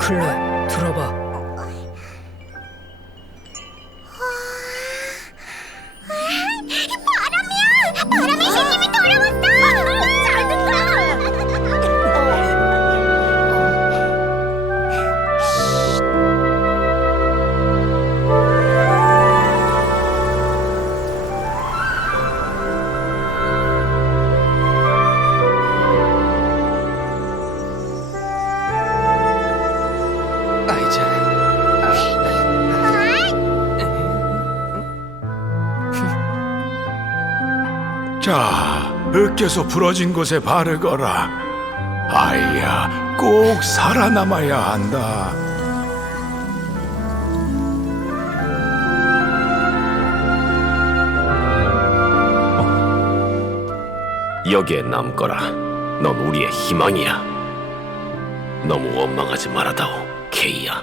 클레, 들어봐. 아이자. 자, 으깨서 부러진 곳에 바르거라. 아이야, 꼭 살아남아야 한다. 여기에 남거라. 넌 우리의 희망이야. 너무 원망하지 말아다오, 케이야.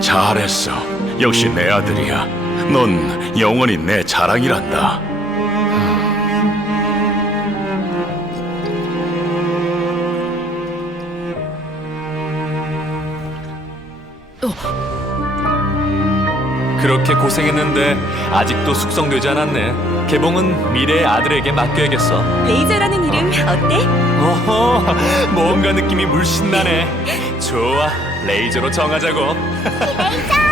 잘했어. 역시 내 아들이야. 넌 영원히 내 자랑이란다. 그렇게 고생했는데 아직도 숙성되지 않았네. 개봉은 미래의 아들에게 맡겨야겠어. 레이저라는 이름 어때? 어허, 뭔가 느낌이 물씬 나네. 좋아, 레이저로 정하자고. 레이저!